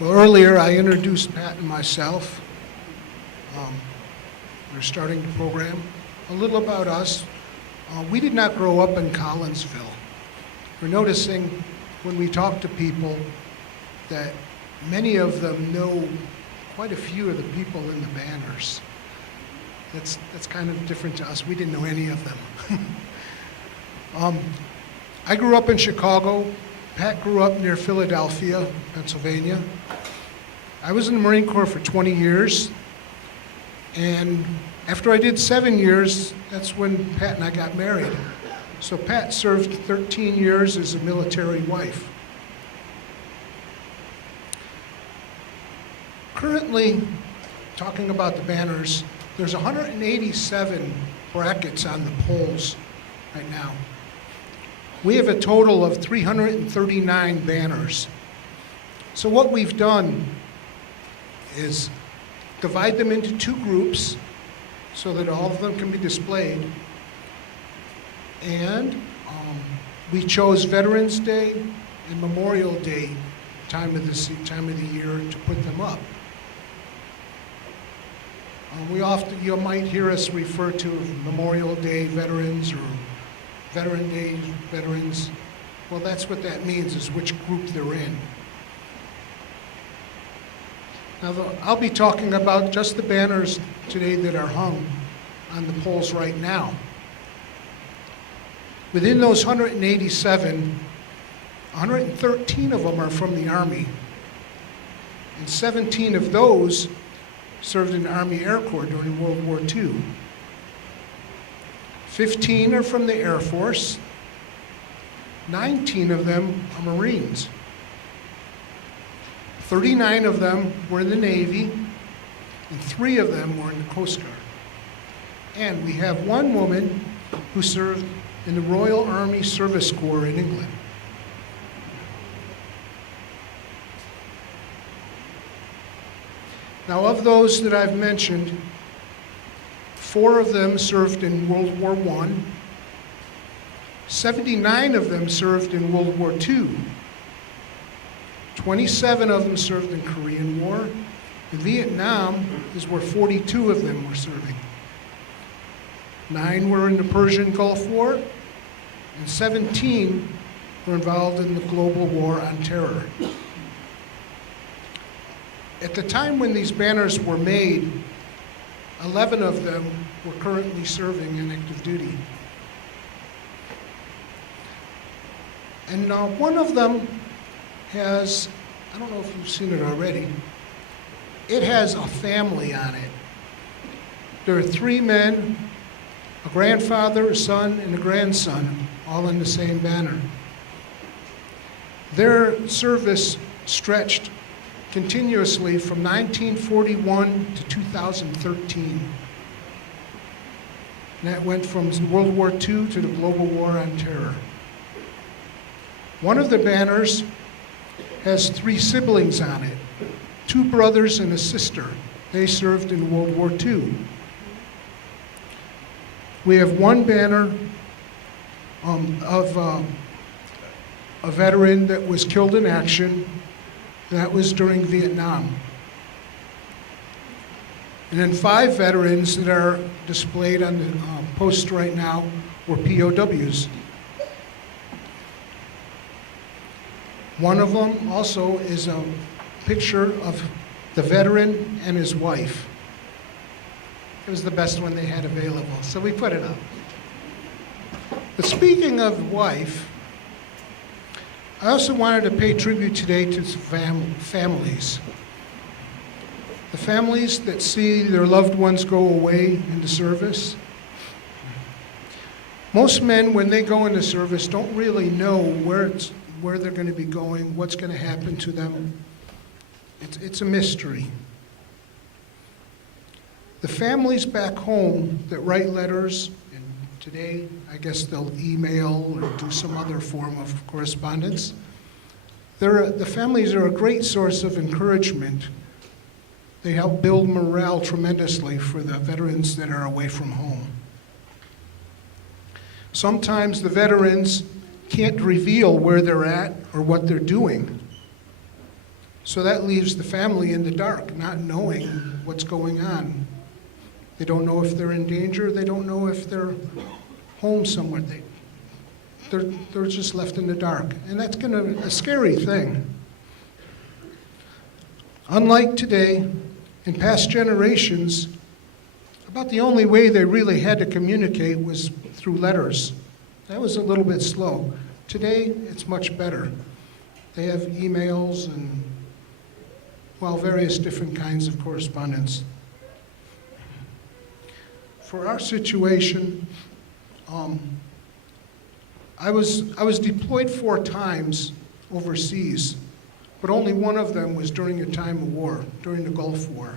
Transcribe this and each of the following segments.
Well, earlier I introduced Pat and myself. We're starting the program. A little about us. We did not grow up in Collinsville. We're noticing when we talk to people that many of them know quite a few of the people in the banners. That's kind of different to us. We didn't know any of them. I grew up in Chicago. Pat grew up near Philadelphia, Pennsylvania. I was in the Marine Corps for 20 years. And after I did 7 years, that's when Pat and I got married. So Pat served 13 years as a military wife. Currently, talking about the banners, there's 187 brackets on the poles right now. We have a total of 339 banners. So what we've done is divide them into two groups so that all of them can be displayed. And we chose Veterans Day and Memorial Day time of the year to put them up. You might hear us refer to Memorial Day veterans or Veteran Day veterans. Well, that's what that means, is which group they're in. Now, I'll be talking about just the banners today that are hung on the poles right now. Within those 187, 113 of them are from the Army, and 17 of those served in the Army Air Corps during World War II. 15 are from the Air Force. 19 of them are Marines. 39 of them were in the Navy, and 3 of them were in the Coast Guard. And we have one woman who served in the Royal Army Service Corps in England. Now, of those that I've mentioned, 4 of them served in World War I. 79 of them served in World War II. 27 of them served in Korean War. In Vietnam is where 42 of them were serving. 9 were in the Persian Gulf War, and 17 were involved in the global war on terror. At the time when these banners were made, 11 of them were currently serving in active duty. And one of them has, I don't know if you've seen it already, it has a family on it. There are 3 men, a grandfather, a son, and a grandson, all in the same banner. Their service stretched continuously from 1941 to 2013. And that went from World War II to the global war on terror. One of the banners has 3 siblings on it, 2 brothers and a sister. They served in World War II. We have one banner of a veteran that was killed in action. That was during Vietnam. And then 5 veterans that are displayed on the post right now were POWs. One of them also is a picture of the veteran and his wife. It was the best one they had available, so we put it up. But speaking of wife, I also wanted to pay tribute today to families. The families that see their loved ones go away into service. Most men, when they go into service, don't really know where they're going to be going, what's going to happen to them. It's a mystery. The families back home that write letters, and today I guess they'll email or do some other form of correspondence, the families are a great source of encouragement. They help build morale tremendously for the veterans that are away from home. Sometimes the veterans can't reveal where they're at or what they're doing. So that leaves the family in the dark, not knowing what's going on. They don't know if they're in danger. They don't know if they're home somewhere. They're just left in the dark. And that's a scary thing. Unlike today, in past generations, about the only way they really had to communicate was through letters. That was a little bit slow. Today, it's much better. They have emails and, well, various different kinds of correspondence. For our situation, I was deployed 4 times overseas, but only one of them was during a time of war, during the Gulf War.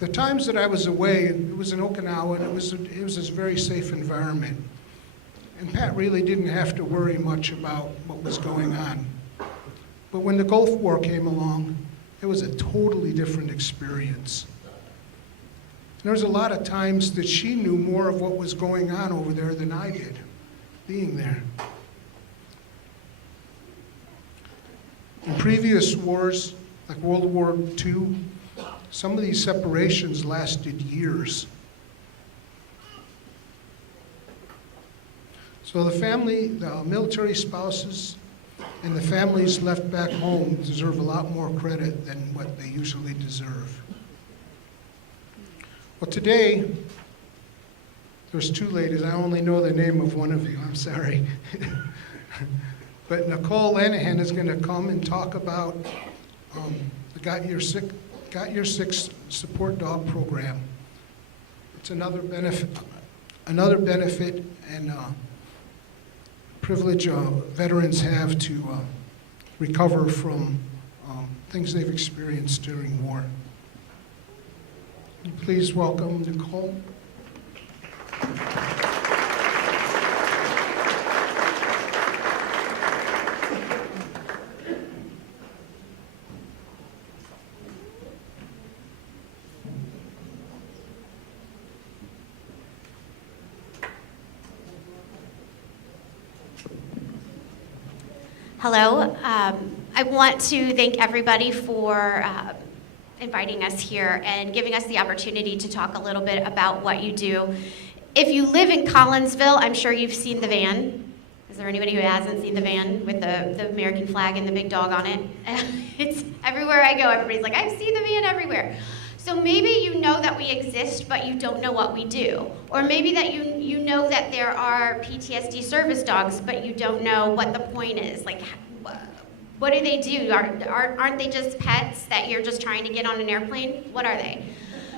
The times that I was away, it was in Okinawa, and it was a very safe environment. And Pat really didn't have to worry much about what was going on. But when the Gulf War came along, it was a totally different experience. And there was a lot of times that she knew more of what was going on over there than I did, being there. In previous wars, like World War II, some of these separations lasted years. So the family, the military spouses, and the families left back home deserve a lot more credit than what they usually deserve. Well, today, there's 2 ladies. I only know the name of one of you. I'm sorry. But Nicole Lanahan is going to come and talk about the Got Your Six Support Dog program. It's another benefit and privilege veterans have to recover from things they've experienced during war. Please welcome Nicole. Hello. I want to thank everybody for inviting us here and giving us the opportunity to talk a little bit about what you do. If you live in Collinsville, I'm sure you've seen the van. Is there anybody who hasn't seen the van with the American flag and the big dog on it? It's everywhere I go, everybody's like, I've seen the van everywhere. So maybe you know that we exist, but you don't know what we do. Or maybe that you know that there are PTSD service dogs, but you don't know what the point is. Like, what do they do? Aren't they just pets that you're just trying to get on an airplane? What are they?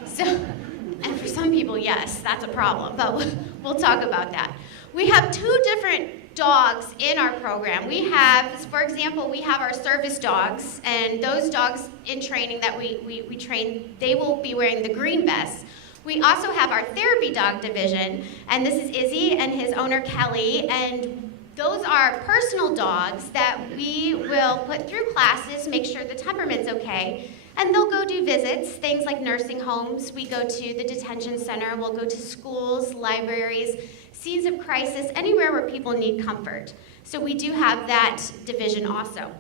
So, and for some people, yes, that's a problem, but we'll talk about that. We have 2 different dogs in our program. We have, for example, we have our service dogs, and those dogs in training that we train, they will be wearing the green vests. We also have our therapy dog division, and this is Izzy and his owner Kelly, and those are personal dogs that we will put through classes, make sure the temperament's okay, and they'll go do visits, things like nursing homes. We go to the detention center, we'll go to schools, libraries, scenes of crisis, anywhere where people need comfort. So we do have that division also.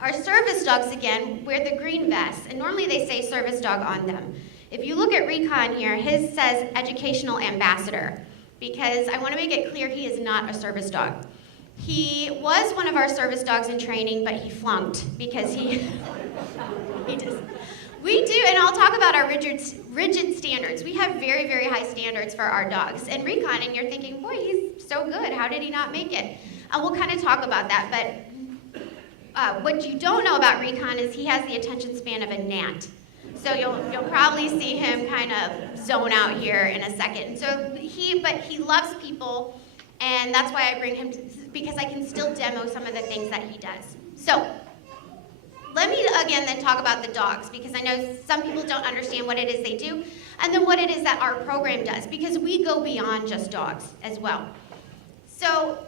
Our service dogs, again, wear the green vests, and normally they say service dog on them. If you look at Recon here, his says educational ambassador, because I want to make it clear he is not a service dog. He was one of our service dogs in training, but he flunked because he just. We do, and I'll talk about our rigid standards. We have very, very high standards for our dogs. And Recon, and you're thinking, boy, he's so good. How did he not make it? And we'll kind of talk about that. But what you don't know about Recon is he has the attention span of a gnat. So you'll probably see him kind of zone out here in a second. So but he loves people, and that's why I bring him because I can still demo some of the things that he does. So let me again then talk about the dogs, because I know some people don't understand what it is they do, and then what it is that our program does, because we go beyond just dogs as well. So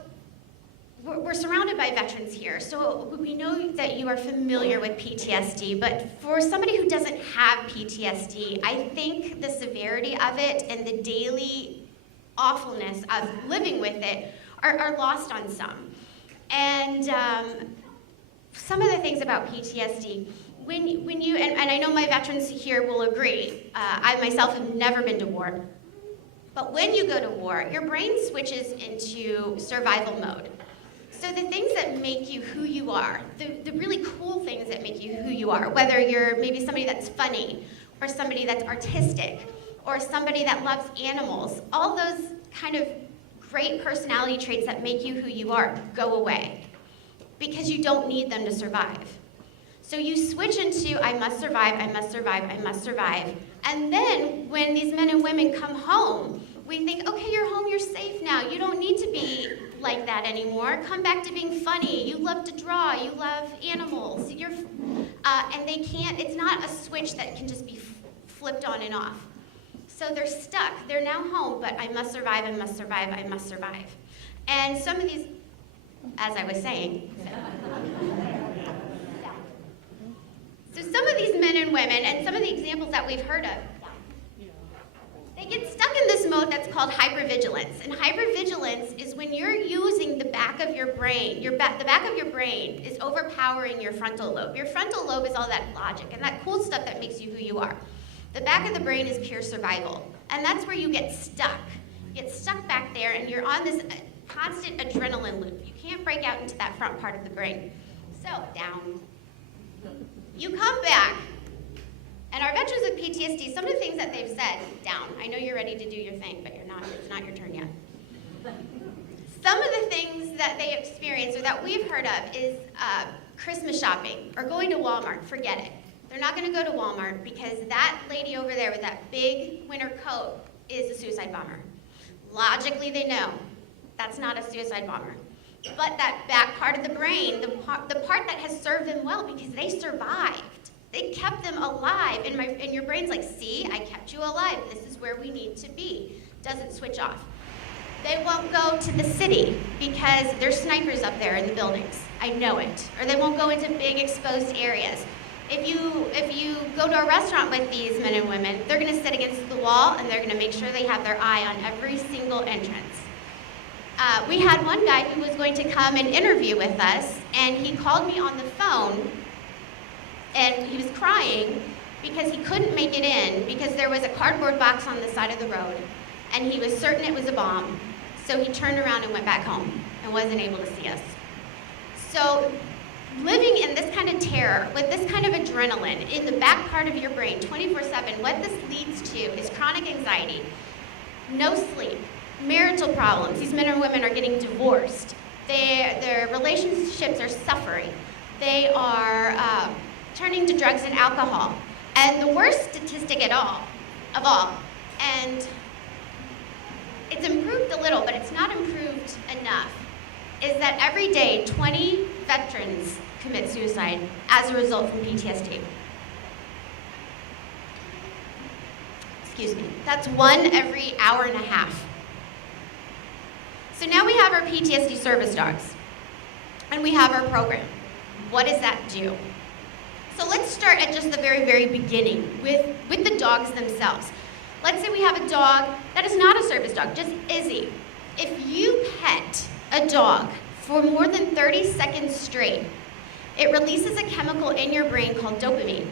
we're surrounded by veterans here, so we know that you are familiar with PTSD, but for somebody who doesn't have PTSD, I think the severity of it and the daily awfulness of living with it are lost on some. And some of the things about PTSD, when you and I know my veterans here will agree, I myself have never been to war, but when you go to war, your brain switches into survival mode. So the things that make you who you are, the really cool things that make you who you are, whether you're maybe somebody that's funny, or somebody that's artistic, or somebody that loves animals, all those kind of great personality traits that make you who you are go away because you don't need them to survive. So you switch into, I must survive, I must survive, I must survive. And then when these men and women come home, we think, okay, you're home, you're safe now. You don't need to be like that anymore. Come back to being funny. You love to draw, you love animals. And they can't, it's not a switch that can just be flipped on and off. So they're stuck. They're now home, but I must survive, I must survive, I must survive. And some of these, as I was saying, so some of these men and women, and some of the examples that we've heard of, they get stuck in this mode that's called hypervigilance. And hypervigilance is when you're using the back of your brain, the back of your brain is overpowering your frontal lobe. Your frontal lobe is all that logic and that cool stuff that makes you who you are. The back of the brain is pure survival. And that's where you get stuck. You get stuck back there and you're on this constant adrenaline loop. You can't break out into that front part of the brain. So, down. You come back. And our veterans with PTSD, some of the things that they've said, down. I know you're ready to do your thing, but you're not. It's not your turn yet. Some of the things that they experience or that we've heard of is Christmas shopping or going to Walmart. Forget it. They're not going to go to Walmart because that lady over there with that big winter coat is a suicide bomber. Logically, they know that's not a suicide bomber. But that back part of the brain, the part that has served them well because they survived. They kept them alive, and your brain's like, see, I kept you alive. This is where we need to be. Doesn't switch off. They won't go to the city because there's snipers up there in the buildings. I know it. Or they won't go into big exposed areas. If you go to a restaurant with these men and women, they're going to sit against the wall, and they're going to make sure they have their eye on every single entrance. We had one guy who was going to come and interview with us, and he called me on the phone. And he was crying because he couldn't make it in because there was a cardboard box on the side of the road and he was certain it was a bomb. So he turned around and went back home and wasn't able to see us. So living in this kind of terror, with this kind of adrenaline in the back part of your brain 24/7, what this leads to is chronic anxiety, no sleep, marital problems. These men and women are getting divorced. Their relationships are suffering. They are turning to drugs and alcohol. And the worst statistic of all, and it's improved a little, but it's not improved enough, is that every day 20 veterans commit suicide as a result from PTSD. Excuse me. That's one every hour and a half. So now we have our PTSD service dogs, and we have our program. What does that do? So let's start at just the very, very beginning with the dogs themselves. Let's say we have a dog that is not a service dog, just Izzy. If you pet a dog for more than 30 seconds straight, it releases a chemical in your brain called dopamine.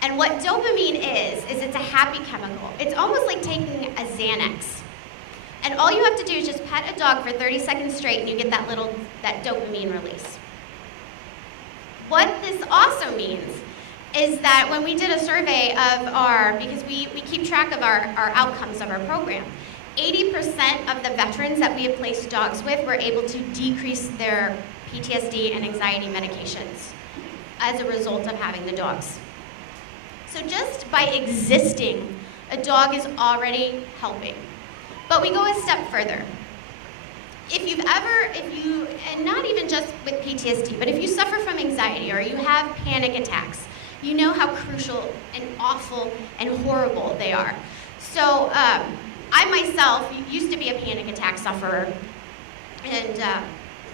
And what dopamine is it's a happy chemical. It's almost like taking a Xanax. And all you have to do is just pet a dog for 30 seconds straight and you get that dopamine release. What this also means is that when we did a survey of because we keep track of our outcomes of our program, 80% of the veterans that we have placed dogs with were able to decrease their PTSD and anxiety medications as a result of having the dogs. So just by existing, a dog is already helping. But we go a step further. And not even just with PTSD, but if you suffer from anxiety or you have panic attacks, you know how crucial and awful and horrible they are. So I myself used to be a panic attack sufferer. And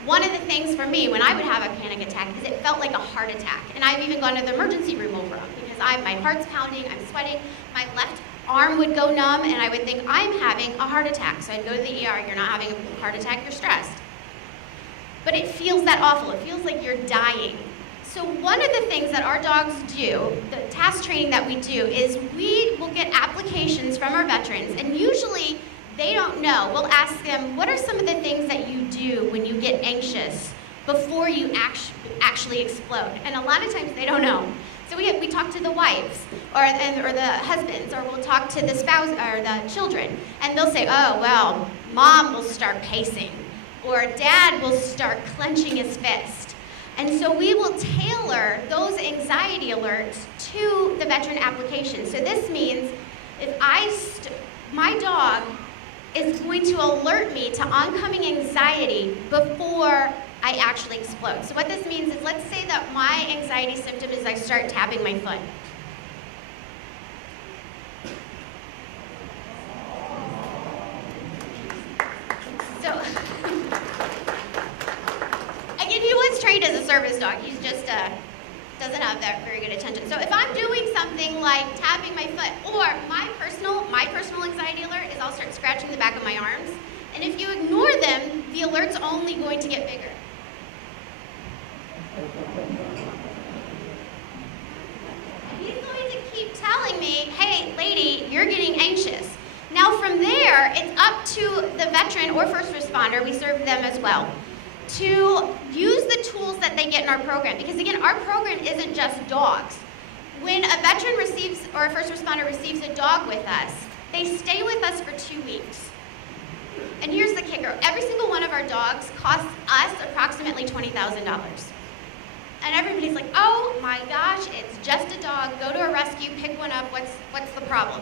one of the things for me when I would have a panic attack is it felt like a heart attack. And I've even gone to the emergency room over them because my heart's pounding, I'm sweating, my left arm would go numb, and I would think, I'm having a heart attack. So I'd go to the ER, you're not having a heart attack, you're stressed. but it feels that awful. It feels like you're dying. So one of the things that our dogs do, the task training that we do, is we will get applications from our veterans, and usually they don't know. We'll ask them, what are some of the things that you do when you get anxious before you actually explode? And a lot of times they don't know. So we talk to the wives or the husbands, or we'll talk to the spouse or the children, and they'll say, oh, well, mom will start pacing, or dad will start clenching his fist. And so we will tailor those anxiety alerts to the veteran application. So this means if my dog is going to alert me to oncoming anxiety before I actually explode. So what this means is, let's say that my anxiety symptom is I start tapping my foot. So, again, he was trained as a service dog. He's just doesn't have that very good attention. So if I'm doing something like tapping my foot, or my personal anxiety alert is I'll start scratching the back of my arms. And if you ignore them, the alert's only going to get bigger. And he's going to keep telling me, hey, lady, you're getting anxious. Now from there, it's up to the veteran or first responder, we serve them as well, to use the tools that they get in our program. Because again, our program isn't just dogs. When a veteran receives, or a first responder receives a dog with us, they stay with us for 2 weeks. And here's the kicker. Every single one of our dogs costs us approximately $20,000. And everybody's like, oh my gosh, it's just a dog. Go to a rescue, pick one up. What's the problem?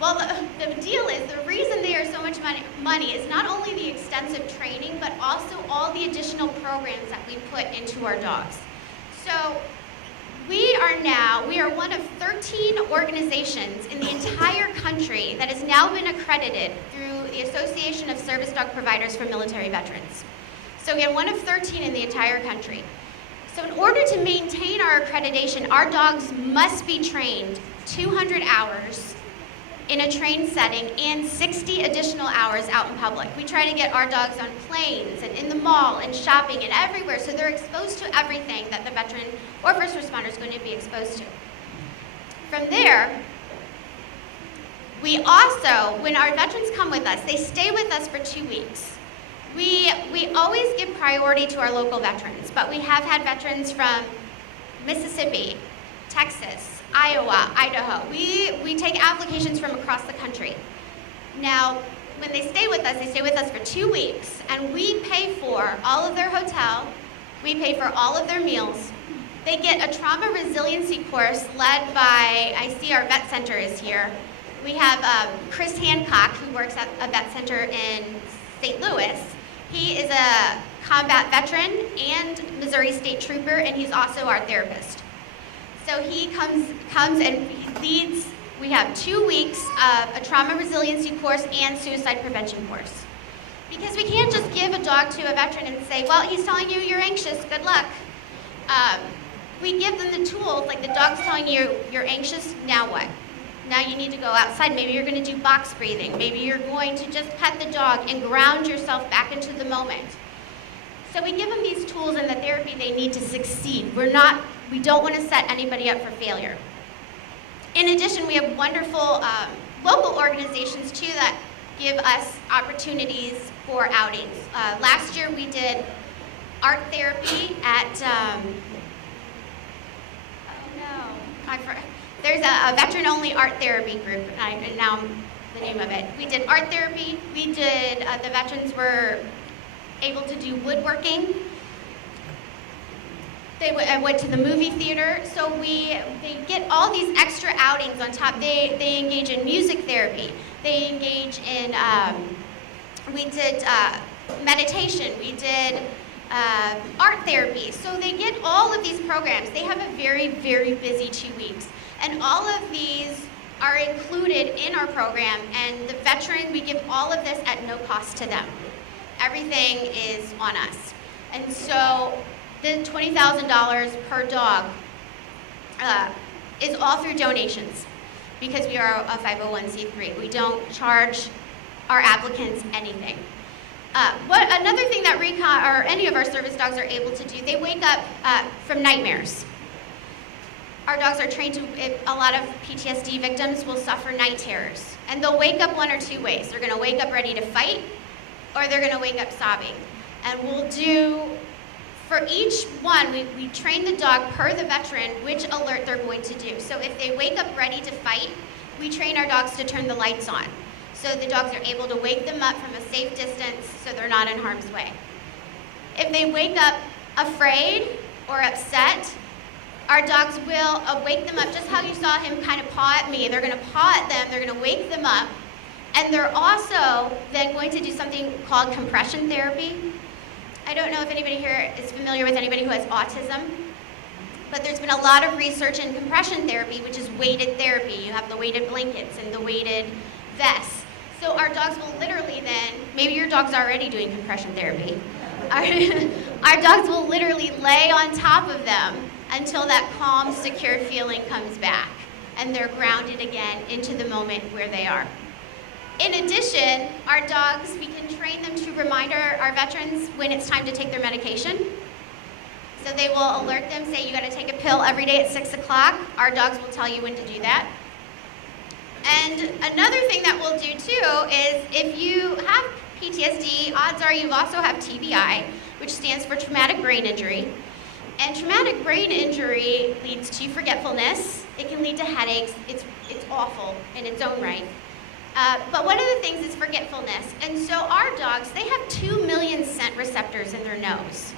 Well, the deal is, the reason they are so much money is not only the extensive training, but also all the additional programs that we put into our dogs. So we are one of 13 organizations in the entire country that has now been accredited through the Association of Service Dog Providers for Military Veterans. So again, one of 13 in the entire country. So in order to maintain our accreditation, our dogs must be trained 200 hours in a trained setting and 60 additional hours out in public. We try to get our dogs on planes and in the mall and shopping and everywhere, so they're exposed to everything that the veteran or first responder is going to be exposed to. From there, we also, when our veterans come with us, they stay with us for 2 weeks. We always give priority to our local veterans, but we have had veterans from Mississippi, Texas, Iowa, Idaho. We take applications from across the country. Now, when they stay with us for 2 weeks, and we pay for all of their hotel, we pay for all of their meals. They get a trauma resiliency course led by, I see our vet center is here. We have Chris Hancock, who works at a vet center in St. Louis. He is a combat veteran and Missouri State Trooper, and he's also our therapist. So he comes and leads, we have 2 weeks of a trauma resiliency course and suicide prevention course. Because we can't just give a dog to a veteran and say, well, he's telling you you're anxious, good luck. We give them the tools, like the dog's telling you you're anxious, now what? Now you need to go outside. Maybe you're going to do box breathing. Maybe you're going to just pet the dog and ground yourself back into the moment. So we give them these tools and the therapy they need to succeed. We don't want to set anybody up for failure. In addition, we have wonderful local organizations too that give us opportunities for outings. Last year we did art therapy at, there's a veteran-only art therapy group, and now the name of it. We did art therapy. We did, the veterans were able to do woodworking. They went to the movie theater. So they get all these extra outings on top. They engage in music therapy. They engage in, we did meditation. We did art therapy. So they get all of these programs. They have a very, very busy 2 weeks. And all of these are included in our program, and the veteran, we give all of this at no cost to them. Everything is on us. And so the $20,000 per dog is all through donations, because we are a 501c3. We don't charge our applicants anything. Another thing that Recon or any of our service dogs are able to do, they wake up from nightmares. Our dogs are trained to, a lot of PTSD victims will suffer night terrors. And they'll wake up one or two ways. They're gonna wake up ready to fight, or they're gonna wake up sobbing. And we'll do, for each one, we train the dog per the veteran which alert they're going to do. So if they wake up ready to fight, we train our dogs to turn the lights on. So the dogs are able to wake them up from a safe distance so they're not in harm's way. If they wake up afraid or upset, our dogs will wake them up, just how you saw him kind of paw at me. They're gonna paw at them, they're gonna wake them up, and they're also then going to do something called compression therapy. I don't know if anybody here is familiar with anybody who has autism, but there's been a lot of research in compression therapy, which is weighted therapy. You have the weighted blankets and the weighted vests. So our dogs will literally then, maybe your dog's already doing compression therapy. Our dogs will literally lay on top of them until that calm, secure feeling comes back and they're grounded again into the moment where they are. In addition, our dogs, we can train them to remind our veterans when it's time to take their medication. So they will alert them, say you gotta take a pill every day at 6 o'clock. Our dogs will tell you when to do that. And another thing that we'll do too is if you have PTSD, odds are you also have TBI, which stands for traumatic brain injury. And traumatic brain injury leads to forgetfulness. It can lead to headaches. It's awful in its own right. But one of the things is forgetfulness. And so our dogs, they have 2 million scent receptors in their nose.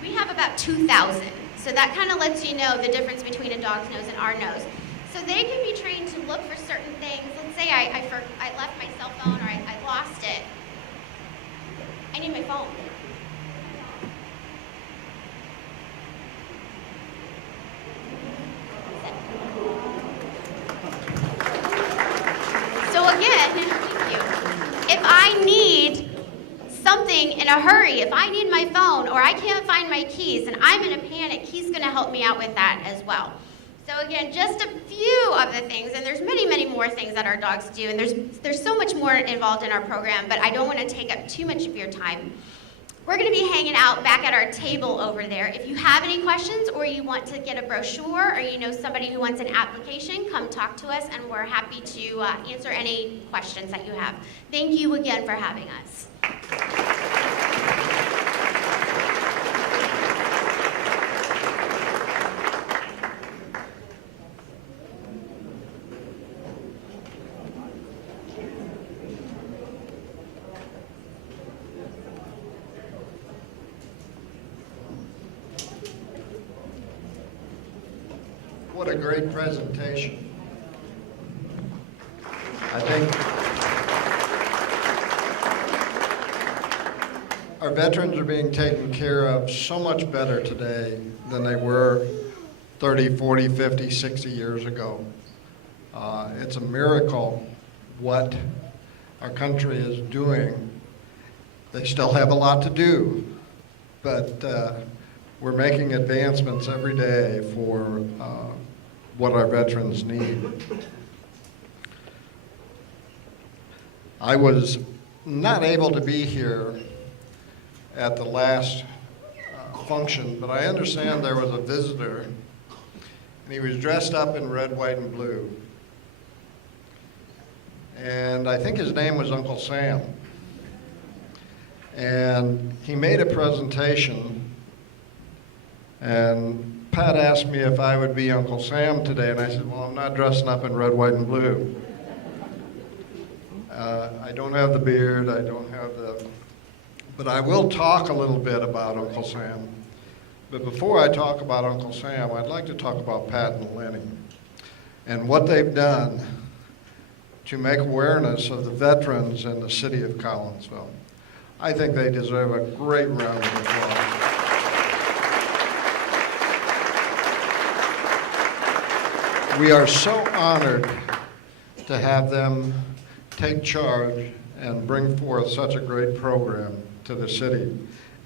We have about 2,000. So that kind of lets you know the difference between a dog's nose and our nose. So they can be trained to look for certain things. Let's say I left my cell phone or I lost it. I need my phone. So again, thank you. If I need something in a hurry, if I need my phone or I can't find my keys and I'm in a panic, he's gonna help me out with that as well. So again, just a few of the things, and there's many, many more things that our dogs do, and there's so much more involved in our program, but I don't want to take up too much of your time. We're going to be hanging out back at our table over there. If you have any questions or you want to get a brochure or you know somebody who wants an application, come talk to us, and we're happy to answer any questions that you have. Thank you again for having us. What a great presentation. I think our veterans are being taken care of so much better today than they were 30, 40, 50, 60 years ago. It's a miracle what our country is doing. They still have a lot to do, but we're making advancements every day for what our veterans need. I was not able to be here at the last function, but I understand there was a visitor, and he was dressed up in red, white, and blue. And I think his name was Uncle Sam. And he made a presentation, and Pat asked me if I would be Uncle Sam today, and I said, well, I'm not dressing up in red, white, and blue. I don't have the beard, I don't have the, but I will talk a little bit about Uncle Sam. But before I talk about Uncle Sam, I'd like to talk about Pat and Lenny and what they've done to make awareness of the veterans in the city of Collinsville. I think they deserve a great round of applause. We are so honored to have them take charge and bring forth such a great program to the city.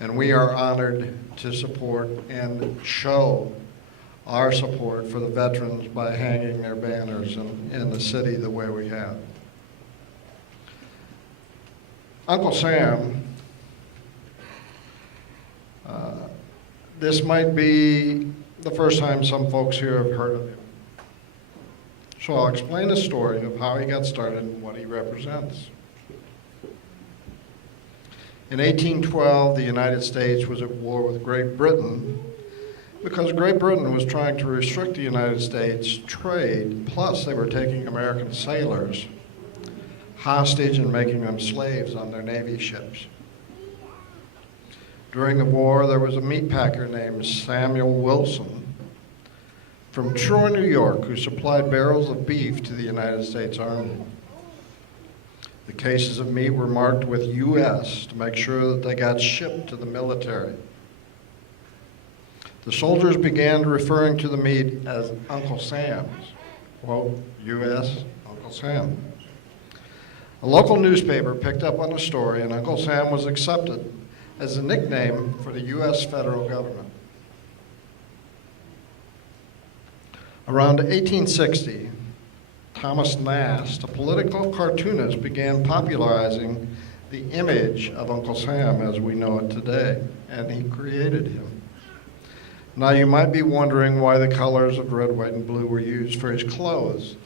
And we are honored to support and show our support for the veterans by hanging their banners in the city the way we have. Uncle Sam this might be the first time some folks here have heard of him. So I'll explain the story of how he got started and what he represents. In 1812, the United States was at war with Great Britain because Great Britain was trying to restrict the United States' trade, plus they were taking American sailors hostage and making them slaves on their Navy ships. During the war, there was a meat packer named Samuel Wilson from Troy, New York, who supplied barrels of beef to the United States Army. The cases of meat were marked with U.S. to make sure that they got shipped to the military. The soldiers began referring to the meat as Uncle Sam's, quote, U.S. Uncle Sam. A local newspaper picked up on the story, and Uncle Sam was accepted as a nickname for the U.S. federal government. Around 1860, Thomas Nast, a political cartoonist, began popularizing the image of Uncle Sam as we know it today, and he created him. Now you might be wondering why the colors of red, white, and blue were used for his clothes.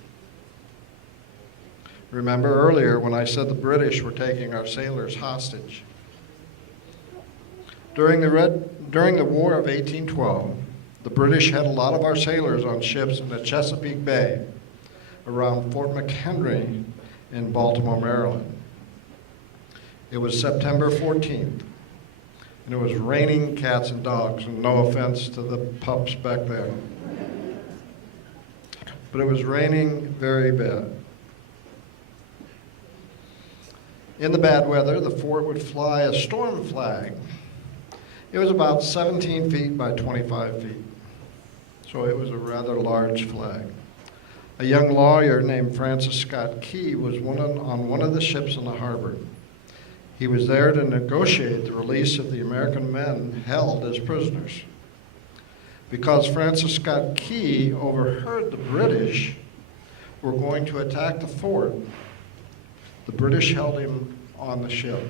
Remember earlier when I said the British were taking our sailors hostage? During the War of 1812, the British had a lot of our sailors on ships in the Chesapeake Bay around Fort McHenry in Baltimore, Maryland. It was September 14th, and it was raining cats and dogs, and no offense to the pups back there. But it was raining very bad. In the bad weather, the fort would fly a storm flag. It was about 17 feet by 25 feet, so it was a rather large flag. A young lawyer named Francis Scott Key was on one of the ships in the harbor. He was there to negotiate the release of the American men held as prisoners. Because Francis Scott Key overheard the British were going to attack the fort, the British held him on the ship.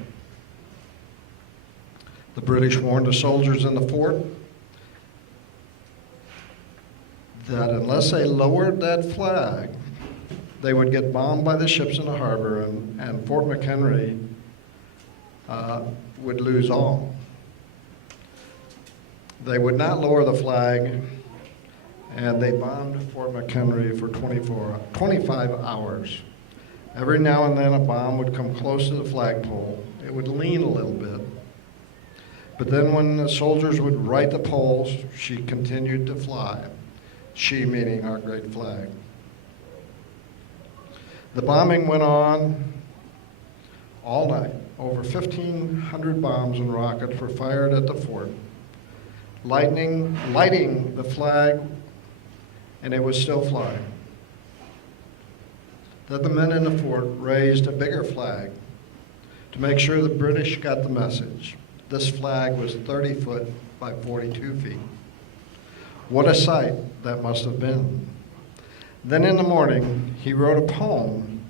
The British warned the soldiers in the fort that unless they lowered that flag, they would get bombed by the ships in the harbor, and Fort McHenry would lose all. They would not lower the flag, and they bombed Fort McHenry for 25 hours. Every now and then a bomb would come close to the flagpole. It would lean a little bit. But then when the soldiers would right the poles, she continued to fly. She meaning our great flag. The bombing went on all night. Over 1,500 bombs and rockets were fired at the fort, lighting the flag, and it was still flying. Then the men in the fort raised a bigger flag to make sure the British got the message. This flag was 30 foot by 42 feet. What a sight that must have been. Then in the morning, he wrote a poem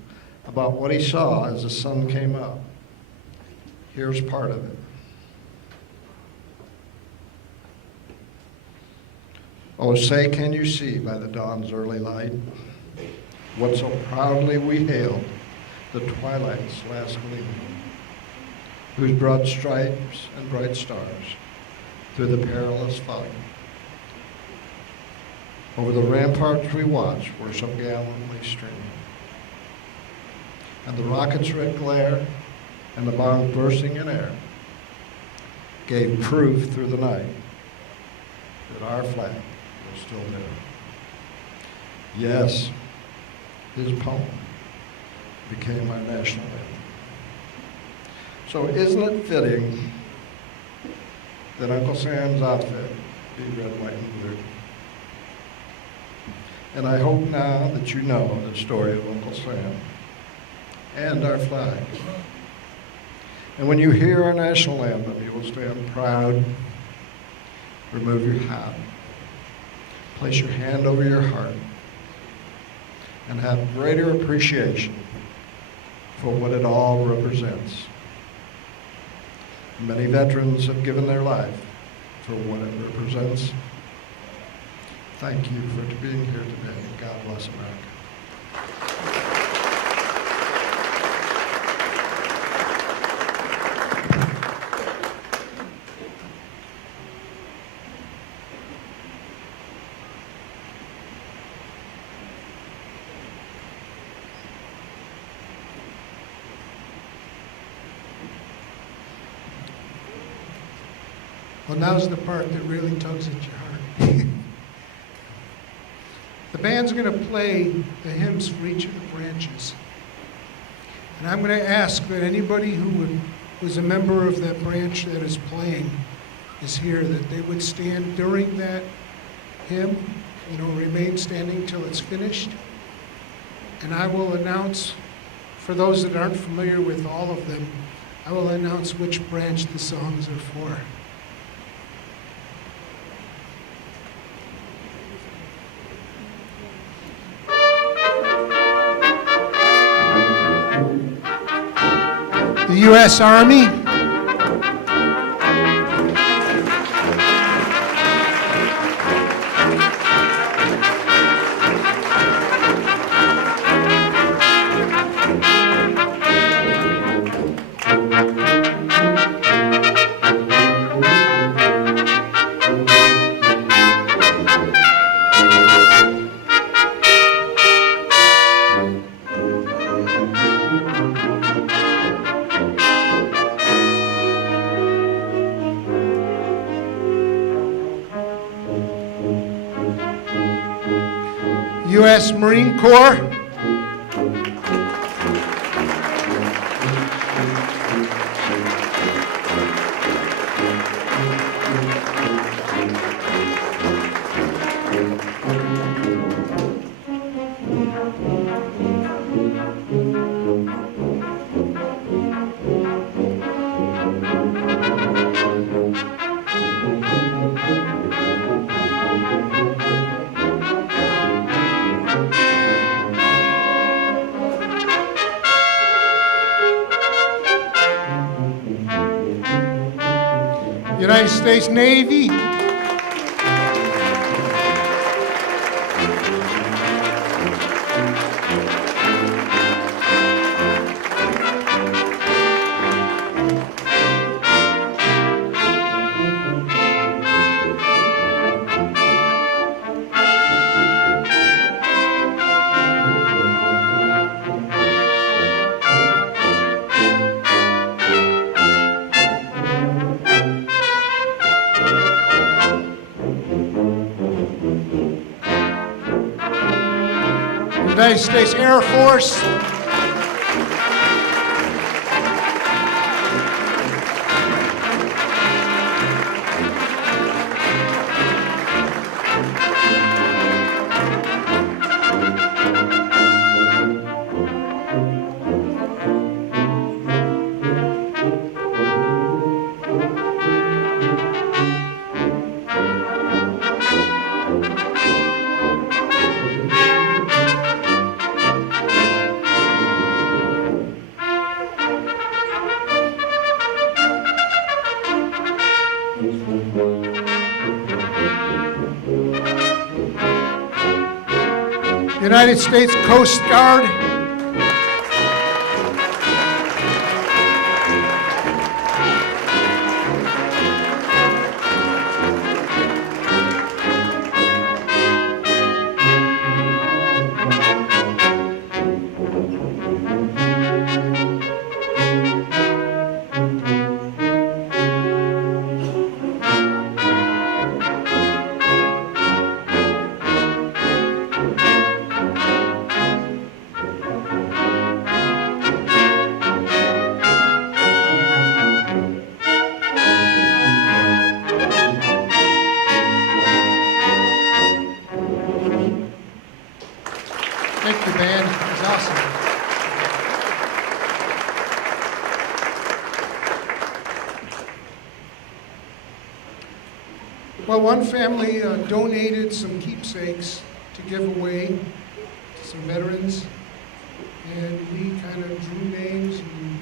about what he saw as the sun came up. Here's part of it. Oh, say, can you see by the dawn's early light what so proudly we hailed the twilight's last gleam, whose broad stripes and bright stars through the perilous fight over the ramparts we watched were so gallantly streaming. And the rocket's red glare and the bombs bursting in air gave proof through the night that our flag was still there. Yes, his poem became our national anthem. So isn't it fitting that Uncle Sam's outfit be red, white, and blue? And I hope now that you know the story of Uncle Sam and our flag. And when you hear our national anthem, you will stand proud, remove your hat, place your hand over your heart, and have greater appreciation for what it all represents. Many veterans have given their life for what it represents. Thank you for being here today. God bless America. Well, now's the part that really tugs at your heart. The band's going to play the hymns for each of the branches. And I'm going to ask that anybody who was a member of that branch that is playing is here, that they would stand during that hymn, remain standing till it's finished. And I will announce, for those that aren't familiar with all of them, I will announce which branch the songs are for. The U.S. Army, U.S. Marine Corps, United States Navy, United States Air Force, United States Coast Guard, Thank you, band. It was awesome. Well, one family donated some keepsakes to give away to some veterans, and we kind of drew names and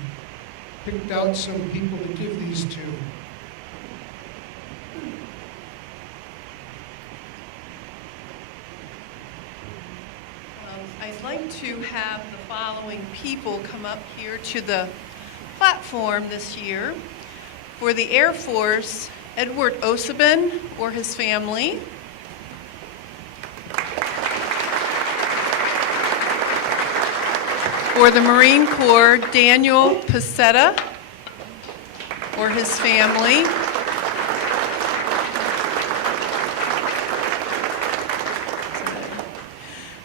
picked out some people to give these to. like to have the following people come up here to the platform this year. For the Air Force, Edward Osabin or his family. For the Marine Corps, Daniel Pacetta or his family.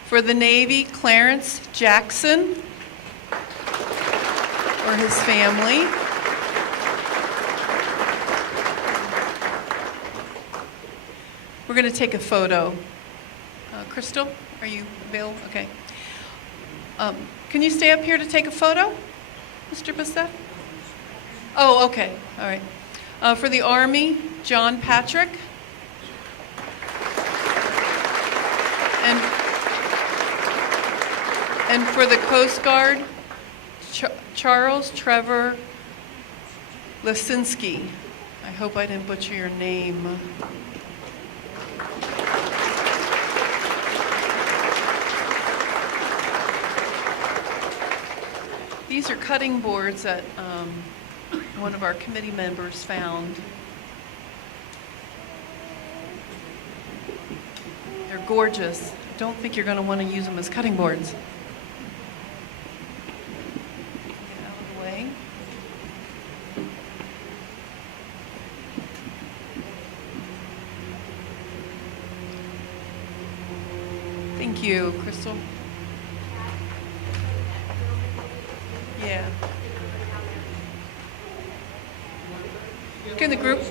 For the Navy, Clarence Jackson or his family. We're going to take a photo. Crystal, are you available? Okay. Can you stay up here to take a photo, Mr. Bissett? Oh, okay. All right. For the Army, John Patrick. And for the Coast Guard, Charles Trevor Lesinski. I hope I didn't butcher your name. These are cutting boards that one of our committee members found. They're gorgeous. I don't think you're going to want to use them as cutting boards. Get out of the way. Thank you, Crystal. Yeah. Can the group?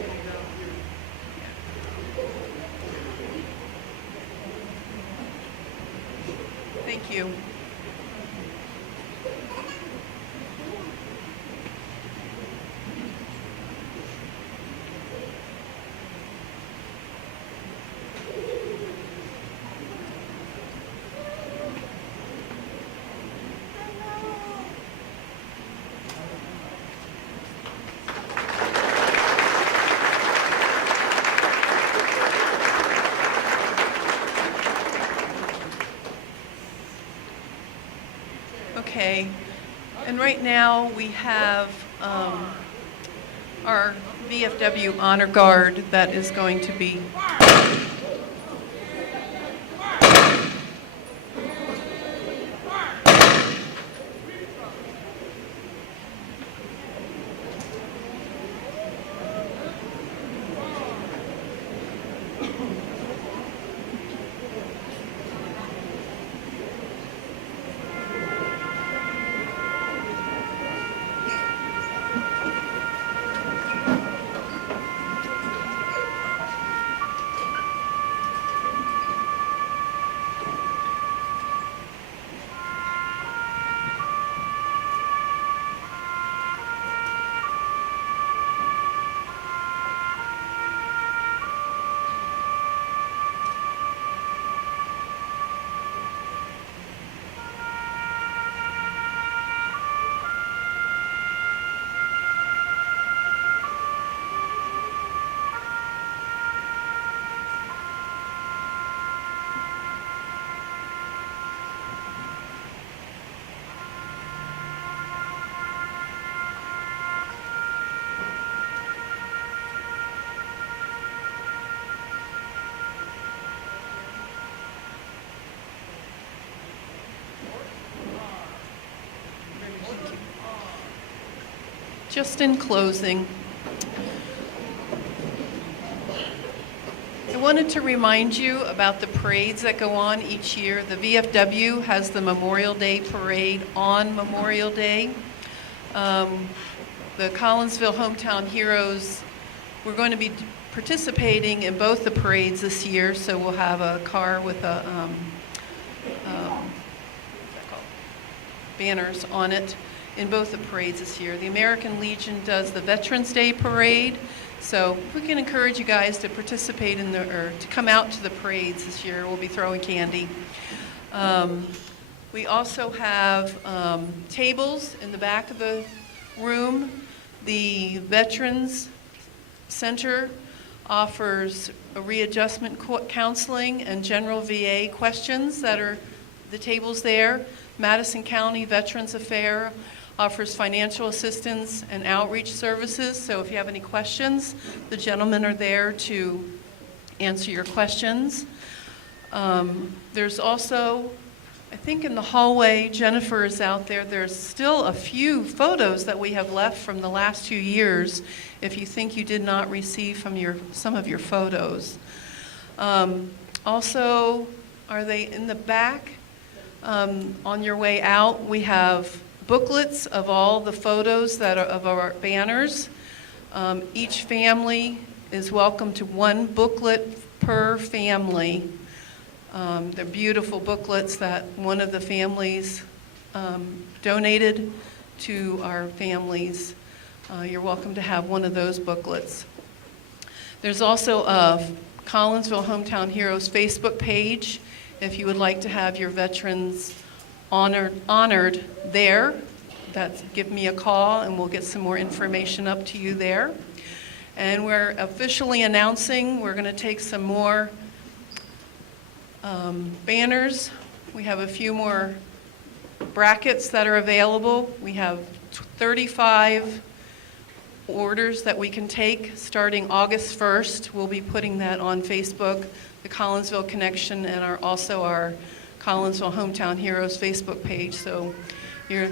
Thank you. Okay, and right now we have our VFW Honor Guard that is going to be just in closing. I wanted to remind you about the parades that go on each year. The VFW has the Memorial Day Parade on Memorial Day. The Collinsville Hometown Heroes, we're going to be participating in both the parades this year, so we'll have a car with a banners on it in both the parades this year. The American Legion does the Veterans Day Parade, so we can encourage you guys to participate in or to come out to the parades this year. We'll be throwing candy. We also have tables in the back of the room. The Veterans Center offers a readjustment counseling and general VA questions that are the tables there. Madison County Veterans Affairs offers financial assistance and outreach services. So if you have any questions, the gentlemen are there to answer your questions. There's also, I think in the hallway, Jennifer is out there. There's still a few photos that we have left from the last 2 years if you think you did not receive from some of your photos. Also, are they in the back? On your way out, we have booklets of all the photos that are of our banners. Each family is welcome to one booklet per family. They're beautiful booklets that one of the families donated to our families. You're welcome to have one of those booklets. There's also a Collinsville Hometown Heroes Facebook page if you would like to have your veterans honored there. Give me a call and we'll get some more information up to you there. And we're officially announcing we're going to take some more banners. We have a few more brackets that are available. We have 35 orders that we can take starting August 1st. We'll be putting that on Facebook, the Collinsville Connection, and also our Collinsville Hometown Heroes Facebook page. So you're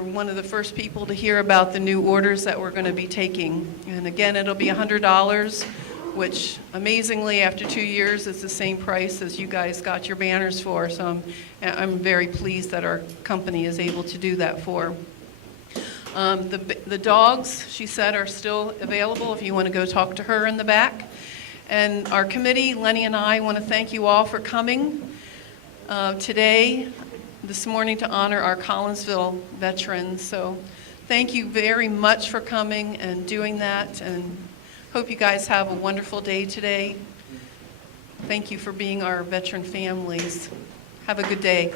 one of the first people to hear about the new orders that we're going to be taking. And again, it'll be $100, which amazingly after 2 years is the same price as you guys got your banners for. So I'm very pleased that our company is able to do that for. The dogs, she said, are still available if you want to go talk to her in the back. And our committee, Lenny and I, want to thank you all for coming this morning to honor our Collinsville veterans. So thank you very much for coming and doing that, and hope you guys have a wonderful day today. Thank you for being our veteran families. Have a good day.